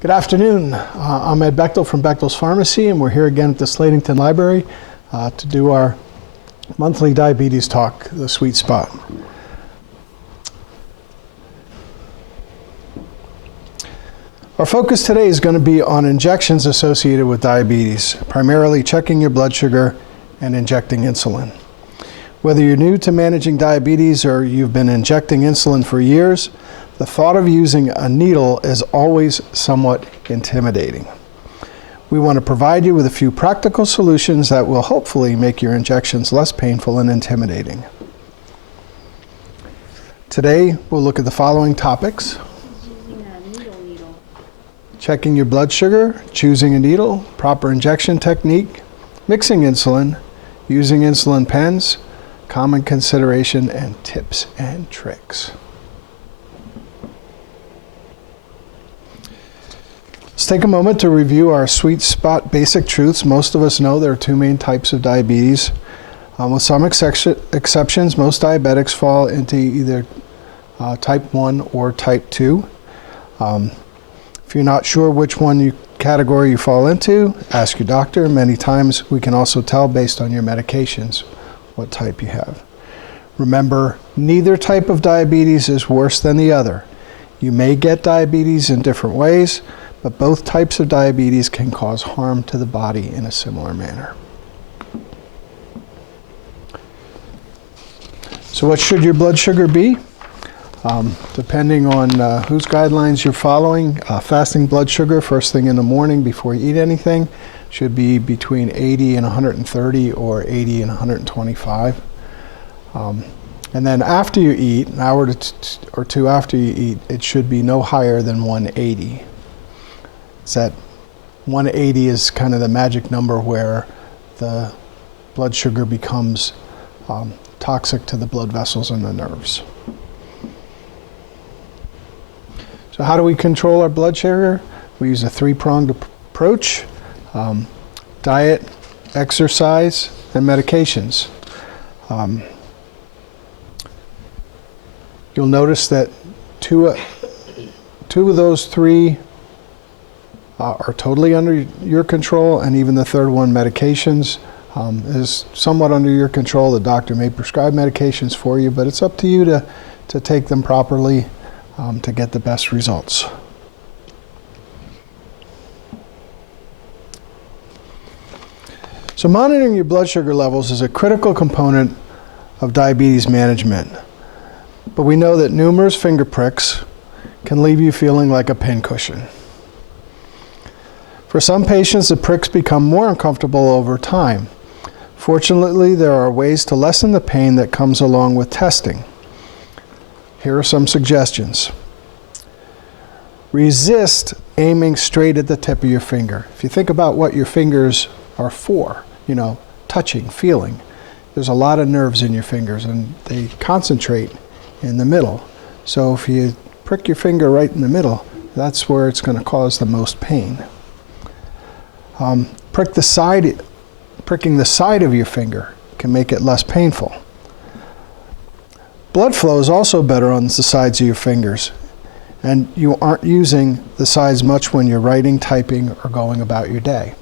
Good afternoon. I'm Ed Bechtel from Bechtel's Pharmacy, and we're here again at the Slatington Library to do our monthly diabetes talk, The Sweet Spot. Our focus today is going to be on injections associated with diabetes, primarily checking your blood sugar and injecting insulin. Whether you're new to managing diabetes or you've been injecting insulin for years, the thought of using a needle is always somewhat intimidating. We want to provide you with a few practical solutions that will hopefully make your injections less painful and intimidating. Today, we'll look at the following topics: checking your blood sugar, choosing a needle, proper injection technique, mixing insulin, using insulin pens, common consideration, and tips and tricks. Let's take a moment to review our sweet spot basic truths. Most of us know there are two main types of diabetes. With some exceptions, most diabetics fall into either type 1 or type 2. If you're not sure which category you fall into, ask your doctor. Many times we can also tell based on your medications what type you have. Remember, neither type of diabetes is worse than the other. You may get diabetes in different ways, but both types of diabetes can cause harm to the body in a similar manner. So what should your blood sugar be? Depending on whose guidelines you're following, fasting blood sugar first thing in the morning before you eat anything should be between 80 and 130 or 80 and 125. And then after you eat, an hour or two after you eat, it should be no higher than 180. That 180 is kind of the magic number where the blood sugar becomes toxic to the blood vessels and the nerves. So how do we control our blood sugar? We use a three-pronged approach: diet, exercise, and medications. You'll notice that two of those three are totally under your control, and even the third one, medications, is somewhat under your control. The doctor may prescribe medications for you, but it's up to you to take them properly to get the best results. So monitoring your blood sugar levels is a critical component of diabetes management, but we know that numerous finger pricks can leave you feeling like a pincushion. For some patients, the pricks become more uncomfortable over time. Fortunately, there are ways to lessen the pain that comes along with testing. Here are some suggestions. Resist aiming straight at the tip of your finger. If you think about what your fingers are for, touching, feeling, there's a lot of nerves in your fingers and they concentrate in the middle. So if you prick your finger right in the middle, that's where it's going to cause the most pain. Pricking the side of your finger can make it less painful. Blood flow is also better on the sides of your fingers, and you aren't using the sides much when you're writing, typing, or going about your day.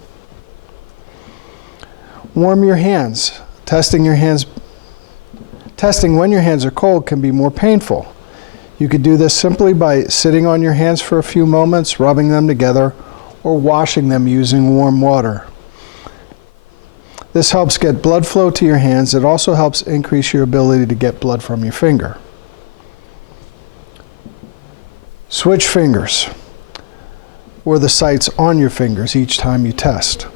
Warm your hands. Testing when your hands are cold can be more painful. You could do this simply by sitting on your hands for a few moments, rubbing them together, or washing them using warm water. This helps get blood flow to your hands. It also helps increase your ability to get blood from your finger. Switch fingers, or the sites on your fingers each time you test.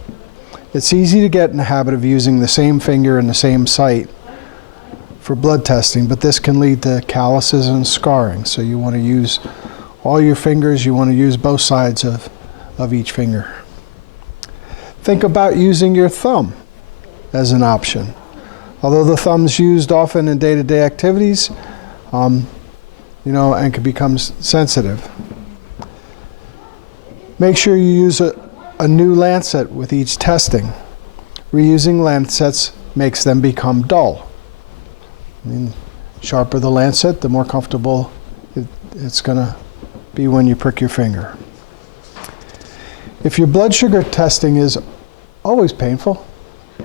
It's easy to get in the habit of using the same finger and the same site for blood testing, but this can lead to calluses and scarring. So you want to use all your fingers. You want to use both sides of each finger. Think about using your thumb as an option. Although the thumb's used often in day-to-day activities, and can become sensitive. Make sure you use a new lancet with each testing. Reusing lancets makes them become dull. Sharper the lancet, the more comfortable it's going to be when you prick your finger. If your blood sugar testing is always painful,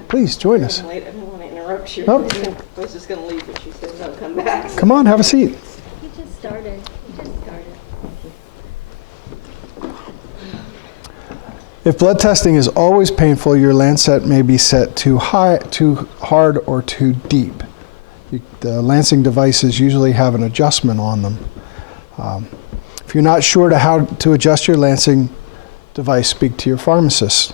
please join us. I didn't want to interrupt you. Nope. I was just going to leave, but she said no, come back. Come on, have a seat. He just started. If blood testing is always painful, your Lancet may be set too high, too hard, or too deep. The lancing devices usually have an adjustment on them. If you're not sure how to adjust your lancing device, speak to your pharmacist.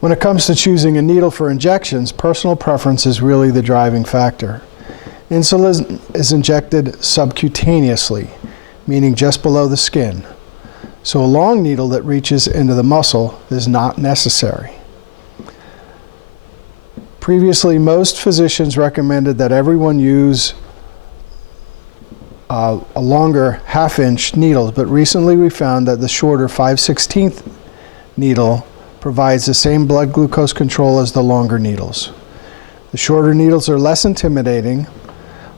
When it comes to choosing a needle for injections, personal preference is really the driving factor. Insulin is injected subcutaneously, meaning just below the skin. So a long needle that reaches into the muscle is not necessary. Previously, most physicians recommended that everyone use a longer half-inch needle, but recently we found that the shorter 5/16 needle provides the same blood glucose control as the longer needles. The shorter needles are less intimidating,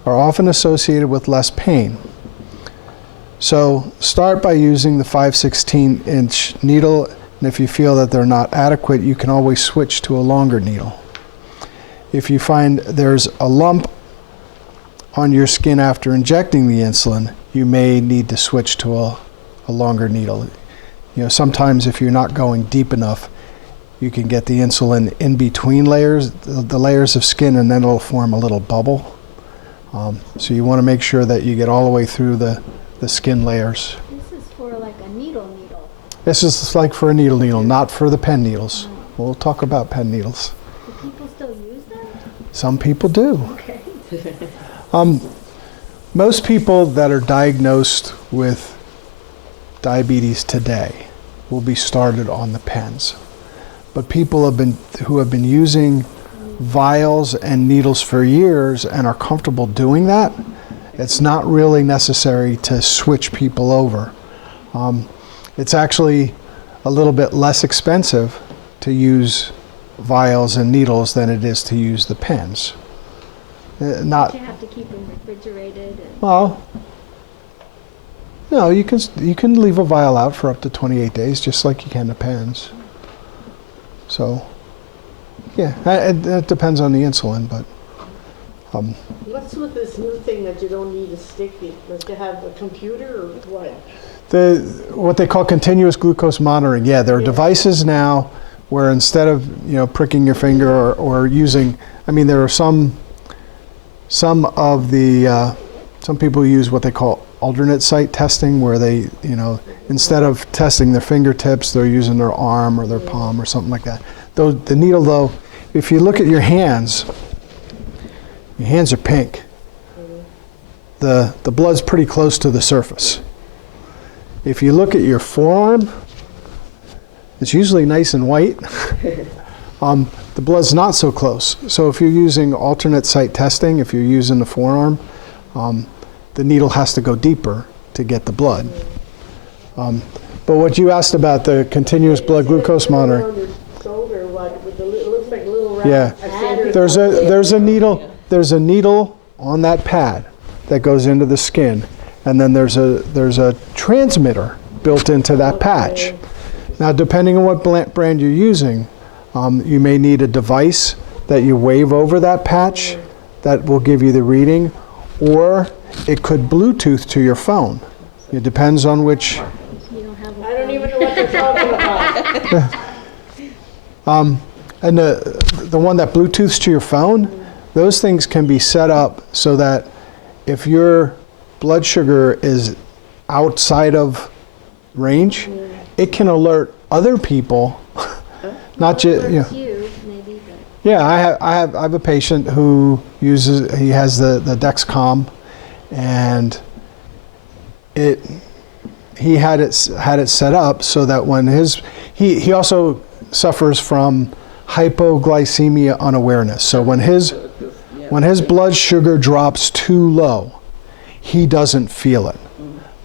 are often associated with less pain. So start by using the 5/16-inch needle, and if you feel that they're not adequate, you can always switch to a longer needle. If you find there's a lump on your skin after injecting the insulin, you may need to switch to a longer needle. You know, sometimes if you're not going deep enough, you can get the insulin in between layers, the layers of skin, and then it'll form a little bubble. So you want to make sure that you get all the way through the skin layers. This is for like a needle. This is like for a needle, not for the pen needles. We'll talk about pen needles. Do people still use them? Some people do. Okay. Most people that are diagnosed with diabetes today will be started on the pens. But people who have been using vials and needles for years and are comfortable doing that, it's not really necessary to switch people over. It's actually a little bit less expensive to use vials and needles than it is to use the pens. But you have to keep them refrigerated. Well, no, you can leave a vial out for up to 28 days, just like you can the pens. So, yeah, it depends on the insulin, but. What's with this new thing that you don't need a stick? Does you have a computer or what? What they call continuous glucose monitoring. Yeah, there are devices now where instead of pricking your finger or using, there are some people use what they call alternate site testing, where they instead of testing their fingertips, they're using their arm or their palm or something like that. Though the needle, though, if you look at your hands are pink. The blood's pretty close to the surface. If you look at your forearm, it's usually nice and white. The blood's not so close. So if you're using alternate site testing, if you're using the forearm, the needle has to go deeper to get the blood. But what you asked about the continuous blood glucose monitor. On your shoulder, what? It looks like a little round. Yeah, there's a needle. There's a needle on that pad that goes into the skin, and then there's a transmitter built into that patch. Now, depending on what brand you're using, you may need a device that you wave over that patch that will give you the reading, or it could Bluetooth to your phone. It depends on which. You don't have I don't even know what they're talking about. And the one that Bluetooths to your phone, those things can be set up so that if your blood sugar is outside of range, it can alert other people, not just you, maybe, but Yeah, I have a patient who has the Dexcom, and he had it set up so that when he also suffers from hypoglycemia unawareness. So when his blood sugar drops too low, he doesn't feel it.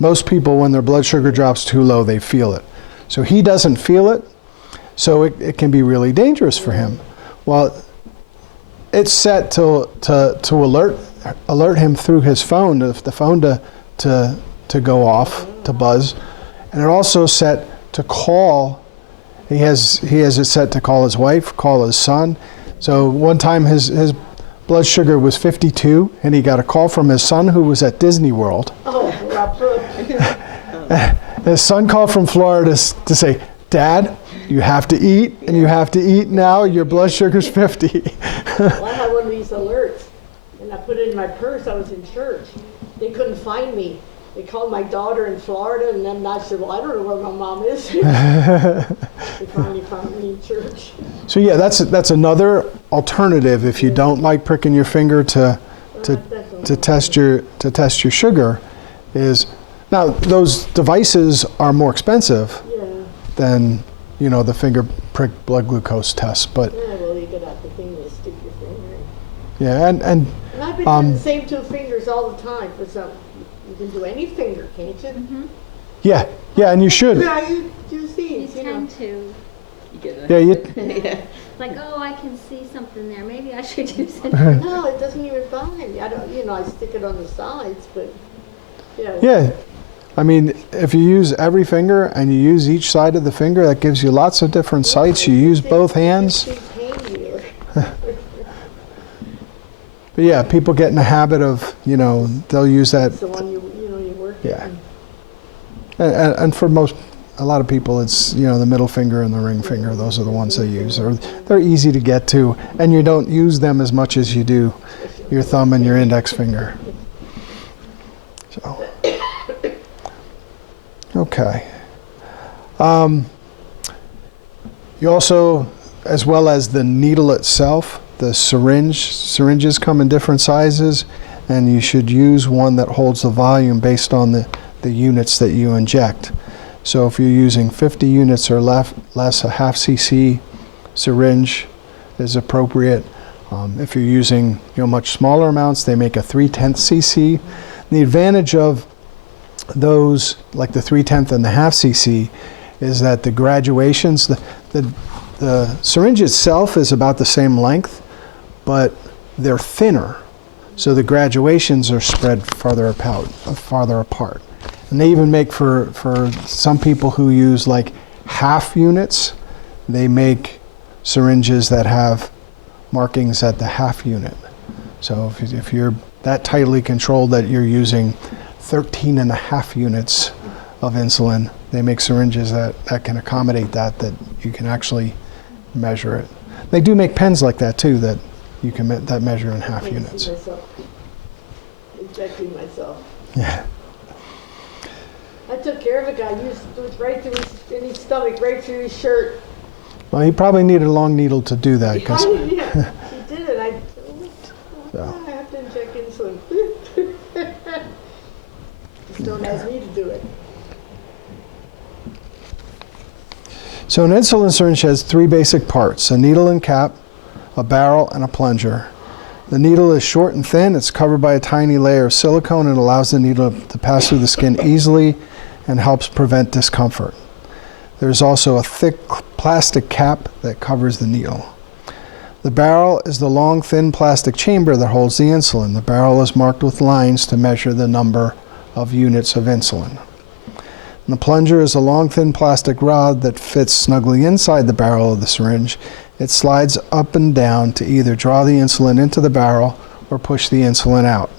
Most people, when their blood sugar drops too low, they feel it. So he doesn't feel it, so it can be really dangerous for him. Well, it's set to alert him through his phone, the phone to go off, to buzz, and it also set to call. He has it set to call his wife, call his son. So one time his blood sugar was 52, and he got a call from his son who was at Disney World. Oh, His son called from Florida to say, "Dad, you have to eat, and you have to eat now. Your blood sugar's 50." well, I had one of these alerts, and I put it in my purse. I was in church. They couldn't find me. They called my daughter in Florida, and then I said, well, I don't know where my mom is. They finally found me in church. So yeah, that's another alternative if you don't like pricking your finger to test your sugar. Is now those devices are more expensive than the finger prick blood glucose test, but Yeah, well, you get out the thing to stick your finger in. yeah, and And I've been doing the same 2 fingers all the time for some. You can do any finger, can't you? yeah, and you should. Yeah, you see, You tend to. You get Yeah, yeah. Like, oh, I can see something there. Maybe I should do something. No, it doesn't even bother me. I don't, I stick it on the sides, but Yeah, I mean, if you use every finger and you use each side of the finger, that gives you lots of different sites. You use both hands. But yeah, people get in the habit of, they'll use that. It's the one you work Yeah. in. And for a lot of people, it's, the middle finger and the ring finger. Those are the ones they use. Or they're easy to get to, and you don't use them as much as you do your thumb and your index finger. So, okay. You also, as well as the needle itself, the syringes come in different sizes, and you should use one that holds the volume based on the units that you inject. So if you're using 50 units or less, a half cc syringe is appropriate. If you're using much smaller amounts, they make a 3/10 cc. The advantage of those, like the 3/10 and the half cc, is that the graduations, the syringe itself is about the same length, but they're thinner, so the graduations are spread farther apart. And they even make for some people who use like half units, they make syringes that have markings at the half unit. So if you're that tightly controlled that you're using 13 and a half units of insulin, they make syringes that can accommodate that you can actually measure it. They do make pens like that too, that you can that measure in half units. Injecting myself. Yeah. I took care of a guy. Used to do it right through in his stomach, right through his shirt. Well, he probably needed a long needle to do that. Yeah, he did it. So. I have to inject insulin. Just don't ask me to do it. So an insulin syringe has 3 basic parts: a needle and cap, a barrel, and a plunger. The needle is short and thin. It's covered by a tiny layer of silicone and allows the needle to pass through the skin easily and helps prevent discomfort. There's also a thick plastic cap that covers the needle. The barrel is the long, thin plastic chamber that holds the insulin. The barrel is marked with lines to measure the number of units of insulin. And the plunger is a long, thin plastic rod that fits snugly inside the barrel of the syringe. It slides up and down to either draw the insulin into the barrel or push the insulin out.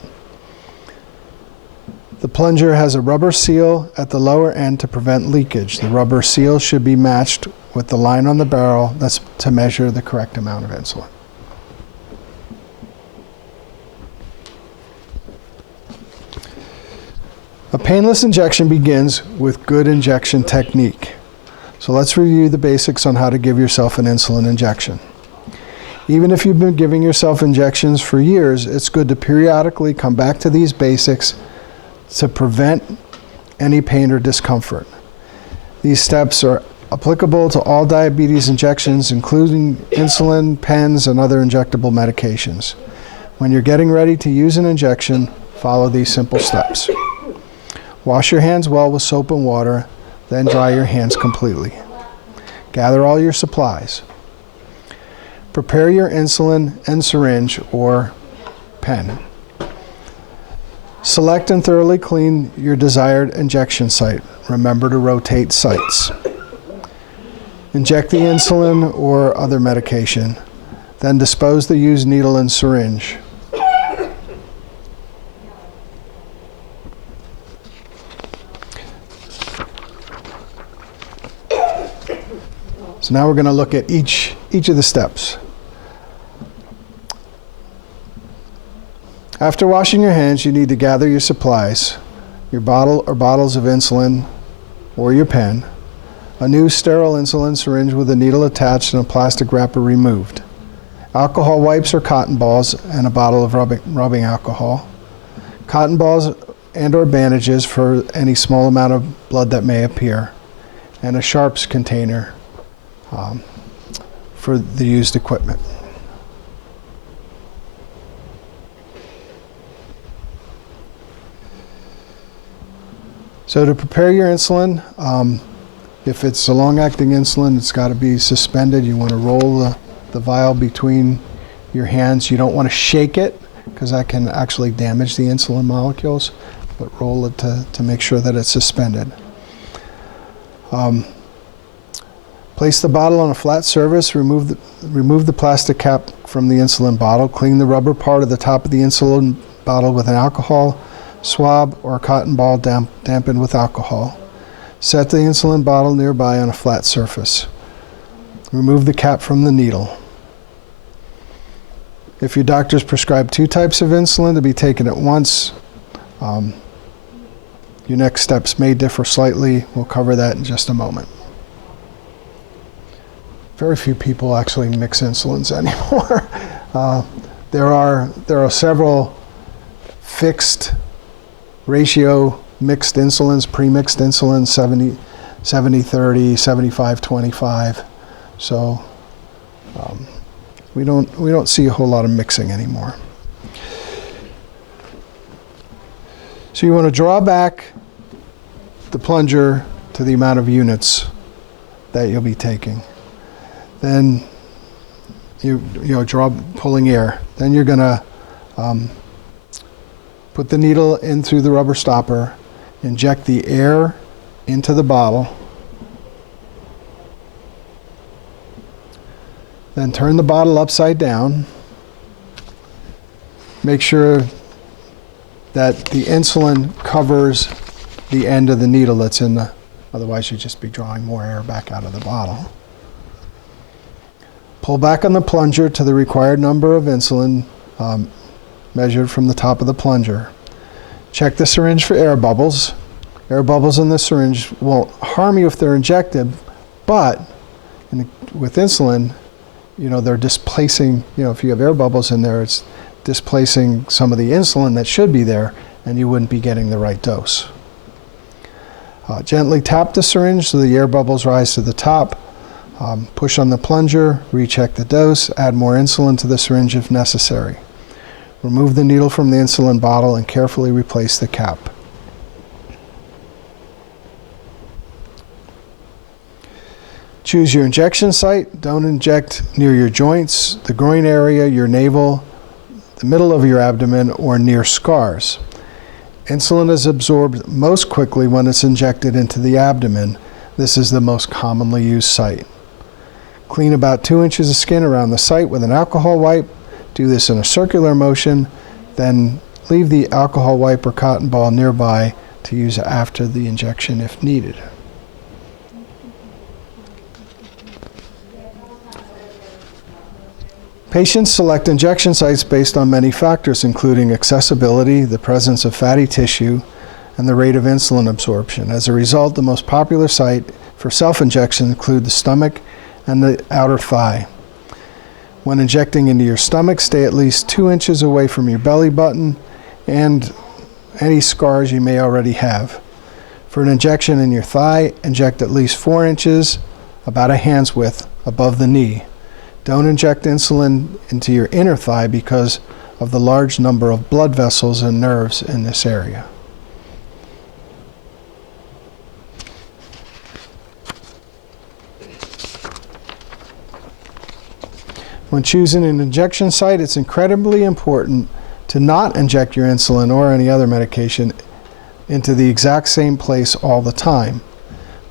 The plunger has a rubber seal at the lower end to prevent leakage. The rubber seal should be matched with the line on the barrel that's to measure the correct amount of insulin. A painless injection begins with good injection technique. So let's review the basics on how to give yourself an insulin injection. Even if you've been giving yourself injections for years, it's good to periodically come back to these basics to prevent any pain or discomfort. These steps are applicable to all diabetes injections, including insulin, pens, and other injectable medications. When you're getting ready to use an injection, follow these simple steps. Wash your hands well with soap and water, then dry your hands completely. Gather all your supplies. Prepare your insulin and syringe or pen. Select and thoroughly clean your desired injection site. Remember to rotate sites. Inject the insulin or other medication. Then dispose the used needle and syringe. So now we're going to look at each of the steps. After washing your hands, you need to gather your supplies, your bottle or bottles of insulin or your pen, a new sterile insulin syringe with a needle attached and a plastic wrapper removed, alcohol wipes or cotton balls and a bottle of rubbing alcohol, cotton balls and or bandages for any small amount of blood that may appear, and a sharps container for the used equipment. So to prepare your insulin, if it's a long-acting insulin, it's got to be suspended. You want to roll the vial between your hands. You don't want to shake it because that can actually damage the insulin molecules, but roll it to make sure that it's suspended. Place the bottle on a flat surface, remove the plastic cap from the insulin bottle, clean the rubber part of the top of the insulin bottle with an alcohol swab or a cotton ball dampened with alcohol. Set the insulin bottle nearby on a flat surface. Remove the cap from the needle. If your doctor's prescribed 2 types of insulin to be taken at once, your next steps may differ slightly. We'll cover that in just a moment. Very few people actually mix insulins anymore. There are several fixed ratio mixed insulins, pre-mixed insulins, 70-30, 75-25. So we don't see a whole lot of mixing anymore. So you want to draw back the plunger to the amount of units that you'll be taking. Then you pulling air. Then you're going to put the needle in through the rubber stopper, inject the air into the bottle, then turn the bottle upside down. Make sure that the insulin covers the end of the needle that's in the, otherwise you'd just be drawing more air back out of the bottle. Pull back on the plunger to the required number of insulin measured from the top of the plunger. Check the syringe for air bubbles. Air bubbles in the syringe won't harm you if they're injected, but with insulin, they're displacing, if you have air bubbles in there, it's displacing some of the insulin that should be there, and you wouldn't be getting the right dose. Gently tap the syringe so the air bubbles rise to the top. Push on the plunger, recheck the dose, add more insulin to the syringe if necessary. Remove the needle from the insulin bottle and carefully replace the cap. Choose your injection site. Don't inject near your joints, the groin area, your navel, the middle of your abdomen, or near scars. Insulin is absorbed most quickly when it's injected into the abdomen. This is the most commonly used site. Clean about 2 inches of skin around the site with an alcohol wipe. Do this in a circular motion, then leave the alcohol wipe or cotton ball nearby to use after the injection if needed. Patients select injection sites based on many factors, including accessibility, the presence of fatty tissue, and the rate of insulin absorption. As a result, the most popular site for self-injection include the stomach and the outer thigh. When injecting into your stomach, stay at least 2 inches away from your belly button and any scars you may already have. For an injection in your thigh, inject at least 4 inches, about a hand's width, above the knee. Don't inject insulin into your inner thigh because of the large number of blood vessels and nerves in this area. When choosing an injection site, it's incredibly important to not inject your insulin or any other medication into the exact same place all the time.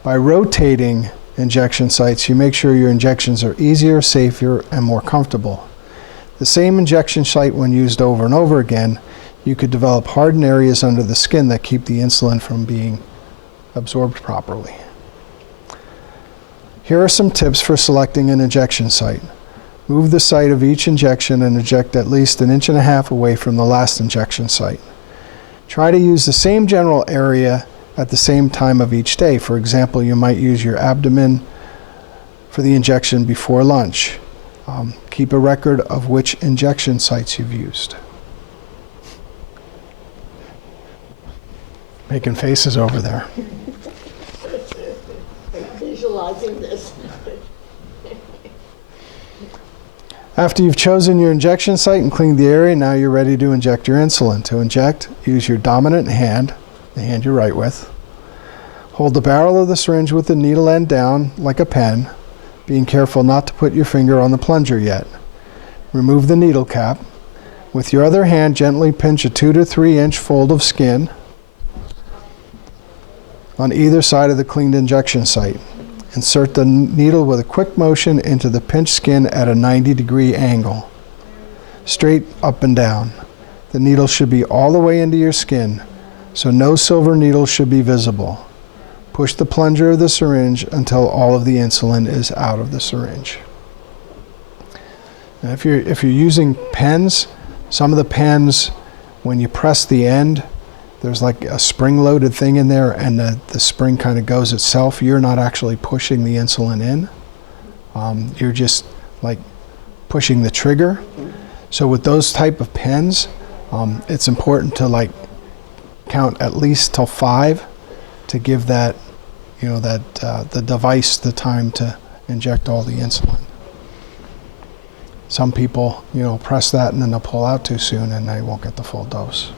By rotating injection sites, you make sure your injections are easier, safer, and more comfortable. The same injection site, when used over and over again, you could develop hardened areas under the skin that keep the insulin from being absorbed properly. Here are some tips for selecting an injection site. Move the site of each injection and inject at least 1.5 inches away from the last injection site. Try to use the same general area at the same time of each day. For example, you might use your abdomen for the injection before lunch. Keep a record of which injection sites you've used. Making faces over there. Visualizing this. After you've chosen your injection site and cleaned the area, now you're ready to inject your insulin. To inject, use your dominant hand, the hand you write with. Hold the barrel of the syringe with the needle end down like a pen, being careful not to put your finger on the plunger yet. Remove the needle cap. With your other hand, gently pinch a 2 to 3 inch fold of skin on either side of the cleaned injection site. Insert the needle with a quick motion into the pinched skin at a 90-degree angle, straight up and down. The needle should be all the way into your skin, so no silver needle should be visible. Push the plunger of the syringe until all of the insulin is out of the syringe. Now if you're using pens, some of the pens, when you press the end, there's like a spring-loaded thing in there, and the spring kind of goes itself. You're not actually pushing the insulin in. You're just like pushing the trigger. So with those type of pens, it's important to like count at least till 5 to give that, the device the time to inject all the insulin. Some people, press that and then they'll pull out too soon and they won't get the full dose.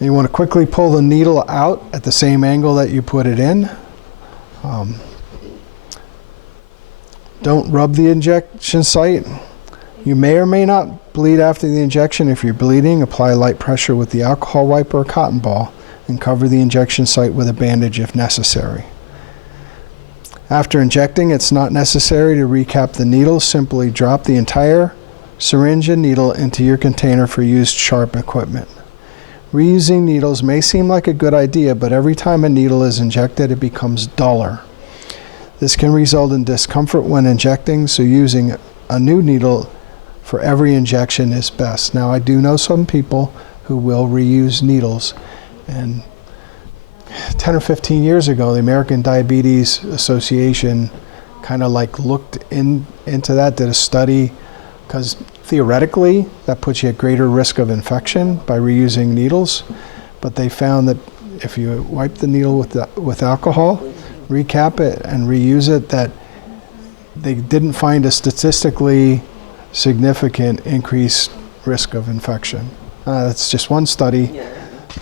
You want to quickly pull the needle out at the same angle that you put it in. Don't rub the injection site. You may or may not bleed after the injection. If you're bleeding, apply light pressure with the alcohol wipe or a cotton ball and cover the injection site with a bandage if necessary. After injecting, it's not necessary to recap the needle. Simply drop the entire syringe and needle into your container for used sharp equipment. Reusing needles may seem like a good idea, but every time a needle is injected, it becomes duller. This can result in discomfort when injecting, so using a new needle for every injection is best. Now, I do know some people who will reuse needles, and 10 or 15 years ago, the American Diabetes Association kind of like looked into that, did a study, because theoretically, that puts you at greater risk of infection by reusing needles. But they found that if you wipe the needle with alcohol, recap it, and reuse it, that they didn't find a statistically significant increased risk of infection. That's just one study.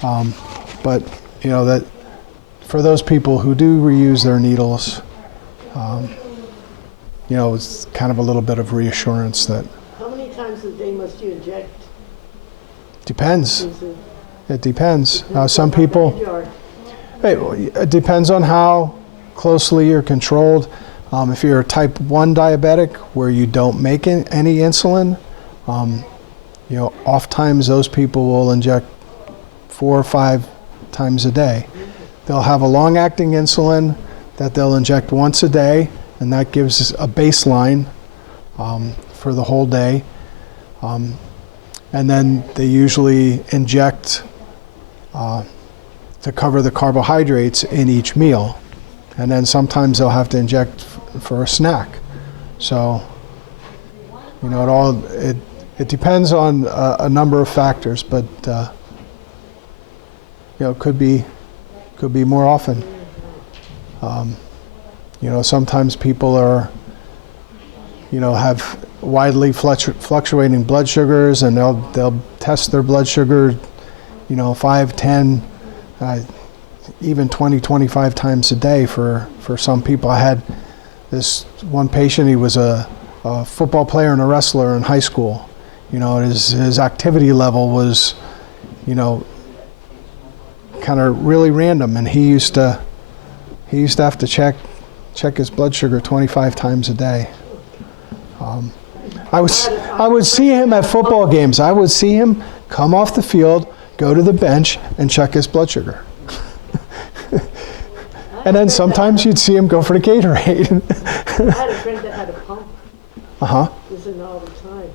But, that for those people who do reuse their needles, it's kind of a little bit of reassurance that How many times a day must you inject? depends. Insulin? It depends. Depends Some on how people, bad you are. it depends on how closely you're controlled. If you're a type 1 diabetic where you don't make any insulin, oftentimes those people will inject 4 or 5 times a day. They'll have a long-acting insulin that they'll inject once a day, and that gives a baseline for the whole day. And then they usually inject to cover the carbohydrates in each meal. And then sometimes they'll have to inject for a snack. So, it depends on a number of factors, but it could be more often. Sometimes people are, have widely fluctuating blood sugars, and they'll test their blood sugar, 5, 10. even 20, 25 times a day for some people. I had this one patient, he was a football player and a wrestler in high school. You know, his activity level was, you know, kind of really random, and he used to have to check his blood sugar 25 times a day. I would see him at football games. I would see him come off the field, go to the bench, and check his blood sugar. And then sometimes you'd see him go for the Gatorade. I had a friend that had a pump. Uh-huh. Listen all the time.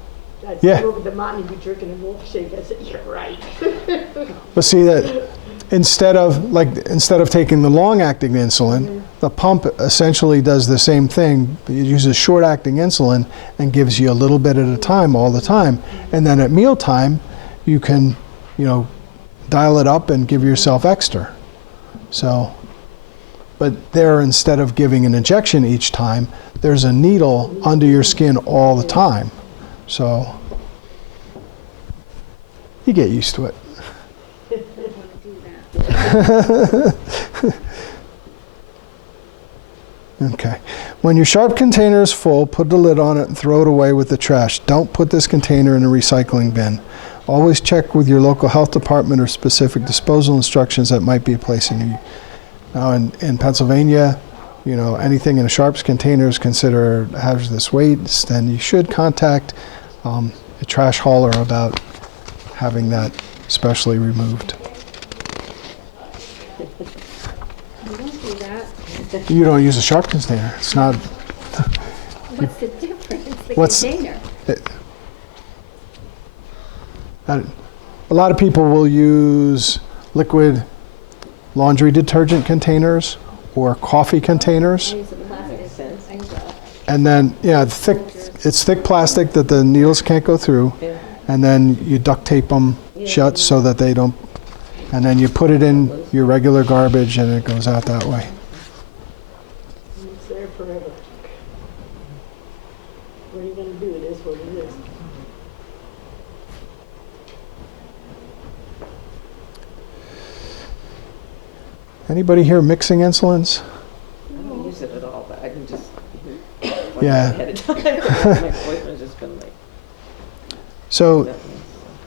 I'd Yeah. look at the mountain and be drinking a milkshake. I said, "You're right." But see that instead of taking the long-acting insulin, the pump essentially does the same thing. It uses short-acting insulin and gives you a little bit at a time all the time. And then at mealtime, you can, you know, dial it up and give yourself extra. So, but there, instead of giving an injection each time, there's a needle under your skin all the time. So you get used to it. Okay. When your sharp container is full, put the lid on it and throw it away with the trash. Don't put this container in a recycling bin. Always check with your local health department or specific disposal instructions that might be a place in you. Now in Pennsylvania, you know, anything in a sharps container is considered hazardous waste, and you should contact a trash hauler about having that specially removed. You don't do that. You don't use a sharp container. It's not. What's the difference? The What's- container. A lot of people will use liquid laundry detergent containers or coffee containers, Use the plastic. Makes sense. and then it's thick plastic that the needles can't go through, Yeah. and then you duct tape them shut so that they don't, and then you put it in your regular garbage and it goes out that way. It's there forever. What are you going to do? It is what it is. Anybody here mixing insulins? I don't use it at all, but I can just Yeah. ahead of time. My boyfriend's just been like, So definitely.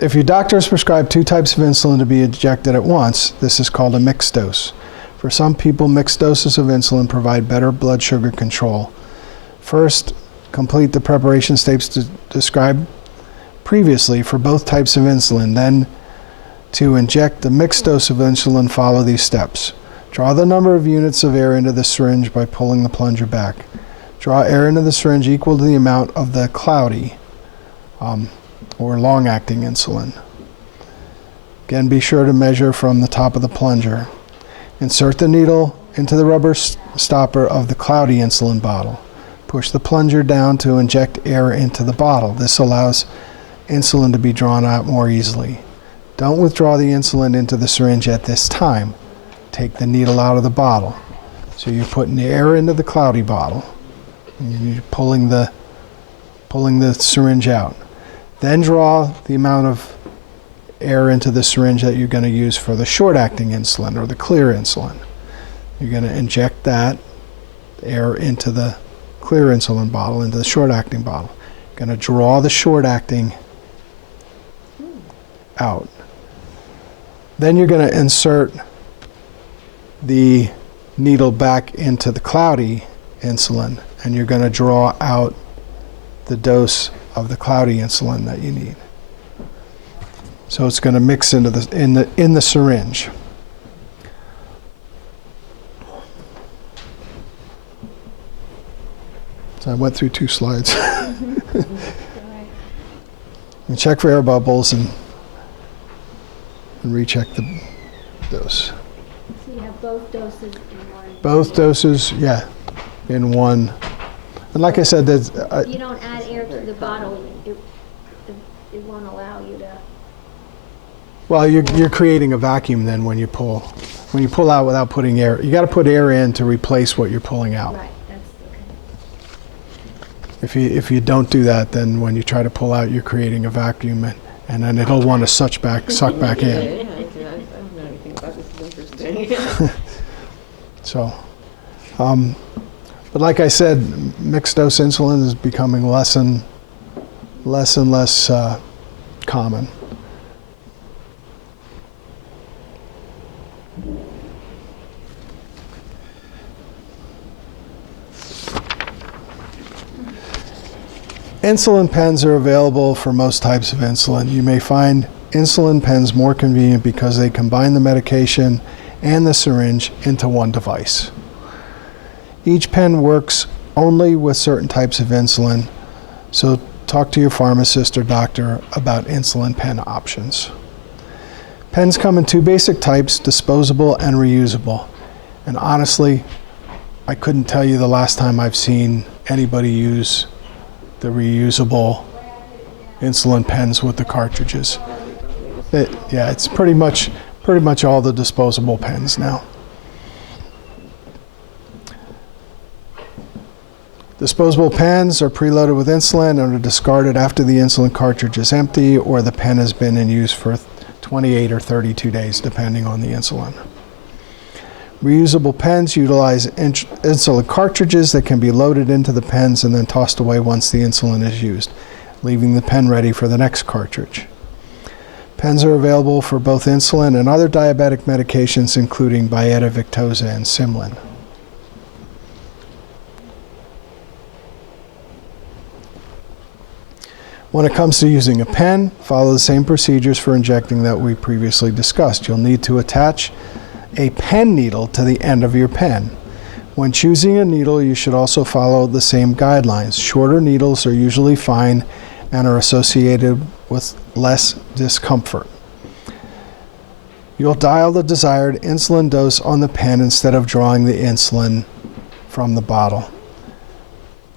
if your doctor has prescribed 2 types of insulin to be injected at once, this is called a mixed dose. For some people, mixed doses of insulin provide better blood sugar control. First, complete the preparation steps described previously for both types of insulin. Then, to inject the mixed dose of insulin, follow these steps. Draw the number of units of air into the syringe by pulling the plunger back. Draw air into the syringe equal to the amount of the cloudy or long-acting insulin. Again, be sure to measure from the top of the plunger. Insert the needle into the rubber stopper of the cloudy insulin bottle. Push the plunger down to inject air into the bottle. This allows insulin to be drawn out more easily. Don't withdraw the insulin into the syringe at this time. Take the needle out of the bottle. So you're putting the air into the cloudy bottle, and you're pulling the syringe out. Then draw the amount of air into the syringe that you're going to use for the short-acting insulin or the clear insulin. You're going to inject that air into the clear insulin bottle, into the short-acting bottle. You're going to draw the short-acting out. Then you're going to insert the needle back into the cloudy insulin, and you're going to draw out the dose of the cloudy insulin that you need. So it's going to mix into in the syringe. So I went through 2 slides. And check for air bubbles and recheck the dose. So you have both doses in one. Both doses, yeah, in one. And like I said, that's, If you don't add air to the bottle, it won't allow you to. well, you're creating a vacuum then when you pull. When you pull out without putting air, you got to put air in to replace what you're pulling out. Right, that's okay. If you don't do that, then when you try to pull out, you're creating a vacuum, and then it'll want to suck back in. Yeah, I don't know anything about this. It's interesting. So, but like I said, mixed dose insulin is becoming less and less common. Insulin pens are available for most types of insulin. You may find insulin pens more convenient because they combine the medication and the syringe into one device. Each pen works only with certain types of insulin, so talk to your pharmacist or doctor about insulin pen options. Pens come in two basic types, disposable and reusable. And honestly, I couldn't tell you the last time I've seen anybody use the reusable insulin pens with the cartridges. It's pretty much all the disposable pens now. Disposable pens are preloaded with insulin and are discarded after the insulin cartridge is empty or the pen has been in use for 28 or 32 days, depending on the insulin. Reusable pens utilize insulin cartridges that can be loaded into the pens and then tossed away once the insulin is used, leaving the pen ready for the next cartridge. Pens are available for both insulin and other diabetic medications, including Byetta, Victoza, and Symlin. When it comes to using a pen, follow the same procedures for injecting that we previously discussed. You'll need to attach a pen needle to the end of your pen. When choosing a needle, you should also follow the same guidelines. Shorter needles are usually fine and are associated with less discomfort. You'll dial the desired insulin dose on the pen instead of drawing the insulin from the bottle.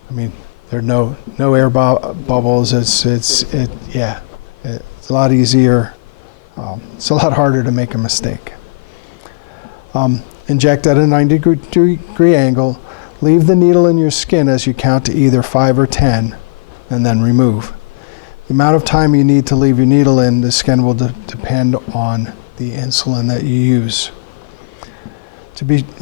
I mean, there are no air bubbles. It's a lot easier. It's a lot harder to make a mistake. Inject at a 90-degree angle. Leave the needle in your skin as you count to either 5 or 10, and then remove. The amount of time you need to leave your needle in the skin will depend on the insulin that you use.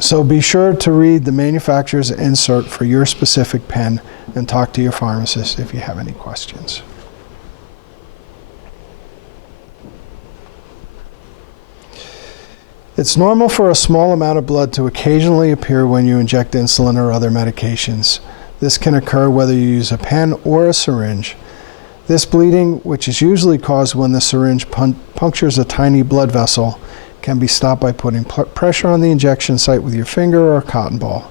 So be sure to read the manufacturer's insert for your specific pen and talk to your pharmacist if you have any questions. It's normal for a small amount of blood to occasionally appear when you inject insulin or other medications. This can occur whether you use a pen or a syringe. This bleeding, which is usually caused when the syringe punctures a tiny blood vessel, can be stopped by putting pressure on the injection site with your finger or a cotton ball.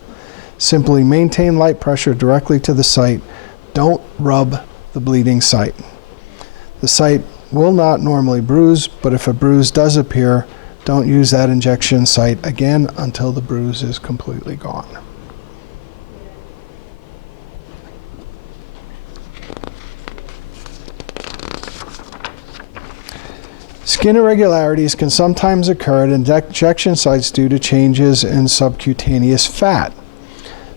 Simply maintain light pressure directly to the site. Don't rub the bleeding site. The site will not normally bruise, but if a bruise does appear, don't use that injection site again until the bruise is completely gone. Skin irregularities can sometimes occur at injection sites due to changes in subcutaneous fat.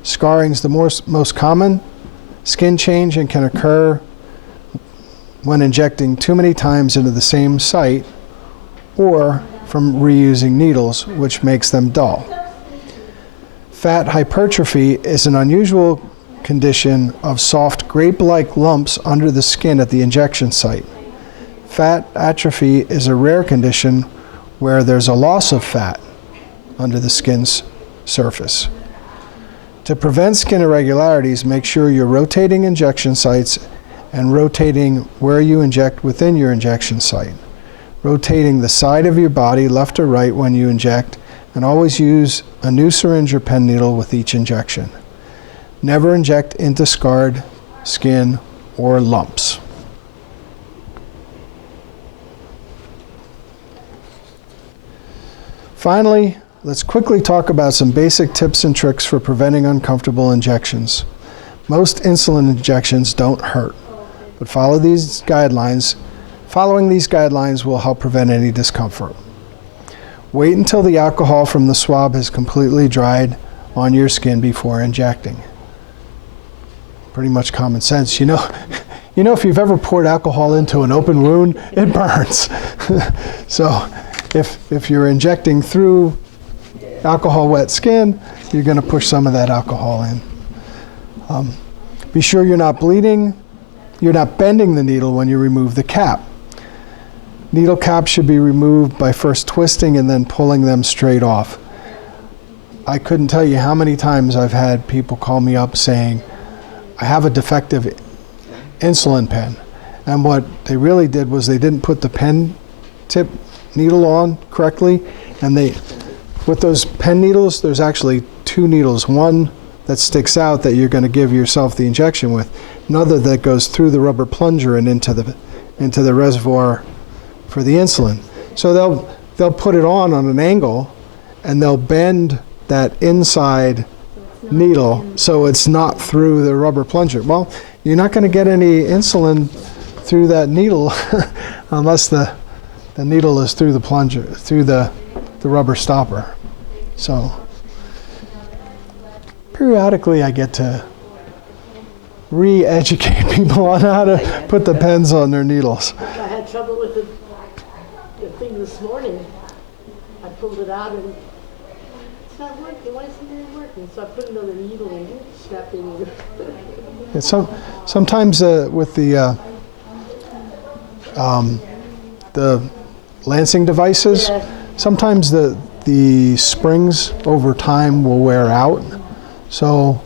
Scarring is the most common skin change and can occur when injecting too many times into the same site or from reusing needles, which makes them dull. Fat hypertrophy is an unusual condition of soft grape-like lumps under the skin at the injection site. Fat atrophy is a rare condition where there's a loss of fat under the skin's surface. To prevent skin irregularities, make sure you're rotating injection sites and rotating where you inject within your injection site. Rotating the side of your body left or right when you inject, and always use a new syringe or pen needle with each injection. Never inject into scarred skin or lumps. Finally, let's quickly talk about some basic tips and tricks for preventing uncomfortable injections. Most insulin injections don't hurt, but following these guidelines will help prevent any discomfort. Wait until the alcohol from the swab has completely dried on your skin before injecting. Pretty much common sense. You know, if you've ever poured alcohol into an open wound, it burns. So if you're injecting through alcohol wet skin, you're going to push some of that alcohol in. Be sure you're not bleeding. You're not bending the needle when you remove the cap. Needle caps should be removed by first twisting and then pulling them straight off. I couldn't tell you how many times I've had people call me up saying, I have a defective insulin pen. And what they really did was they didn't put the pen tip needle on correctly. And with those pen needles, there's actually two needles. One that sticks out that you're going to give yourself the injection with. Another that goes through the rubber plunger and into the reservoir for the insulin. So they'll put it on an angle, and they'll bend that inside needle so it's not through the rubber plunger. Well, you're not going to get any insulin through that needle unless the needle is through the plunger, through the rubber stopper. So periodically I get to re-educate people on how to put the pens on their needles. I had trouble with the thing this morning. I pulled it out and it's not working. Why isn't it working? So I put another needle in it, snapped it in. It's sometimes with the lancing devices, Yeah. sometimes the springs over time will wear out. So,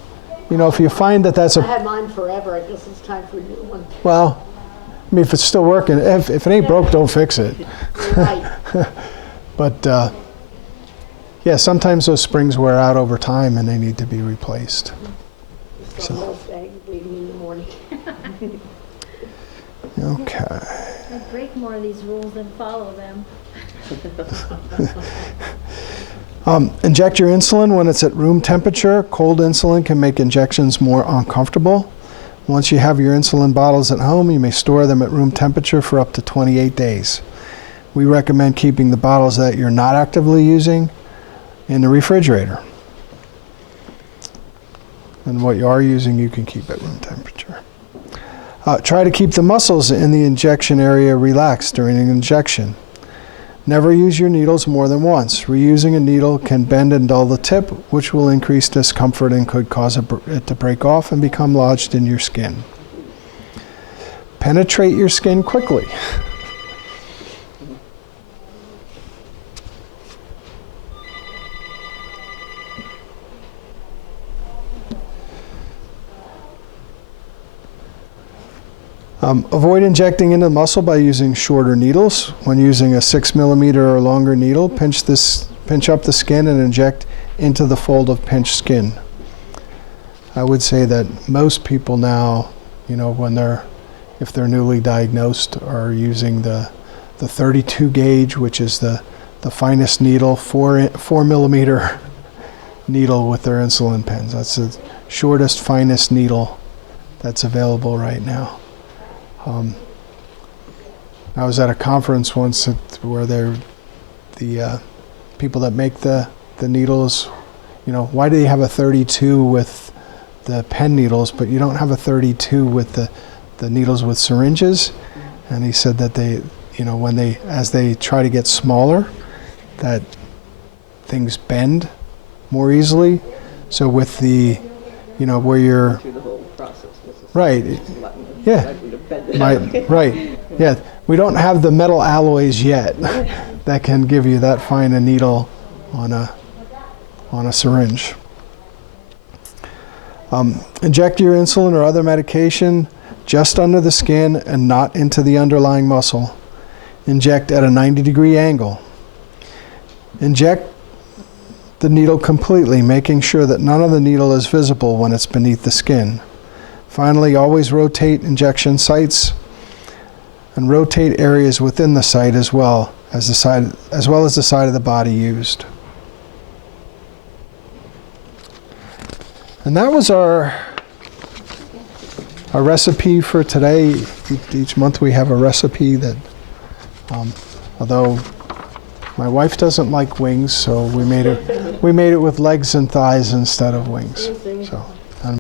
if you find that that's I had mine forever. I guess it's time for a new one. well, I mean, if it's still working, if it ain't broke, don't fix it. You're right. But yeah, sometimes those springs wear out over time and they need to be replaced. Something else aggravating me in the morning. Okay. I break more of these rules than follow them. Inject your insulin when it's at room temperature. Cold insulin can make injections more uncomfortable. Once you have your insulin bottles at home, you may store them at room temperature for up to 28 days. We recommend keeping the bottles that you're not actively using in the refrigerator. And what you are using, you can keep at room temperature. Try to keep the muscles in the injection area relaxed during an injection. Never use your needles more than once. Reusing a needle can bend and dull the tip, which will increase discomfort and could cause it to break off and become lodged in your skin. Penetrate your skin quickly. Avoid injecting into the muscle by using shorter needles. When using a 6 millimeter or longer needle, pinch up the skin and inject into the fold of pinched skin. I would say that most people now, if they're newly diagnosed, are using the 32 gauge, which is the finest needle, 4 millimeter needle with their insulin pens. That's the shortest, finest needle that's available right now. I was at a conference once where the people that make the needles, why do you have a 32 with the pen needles, but you don't have a 32 with the needles with syringes? And he said that they, as they try to get smaller, that things bend more easily. So with the, where you're, Through the whole process. right, yeah. Right. Yeah. We don't have the metal alloys yet that can give you that fine a needle on a syringe. Inject your insulin or other medication just under the skin and not into the underlying muscle. Inject at a 90-degree angle. Inject the needle completely, making sure that none of the needle is visible when it's beneath the skin. Finally, always rotate injection sites and rotate areas within the site as well as the side of the body used. And that was our recipe for today. Each month we have a recipe that, although my wife doesn't like wings, so we made it with legs and thighs instead of wings. So.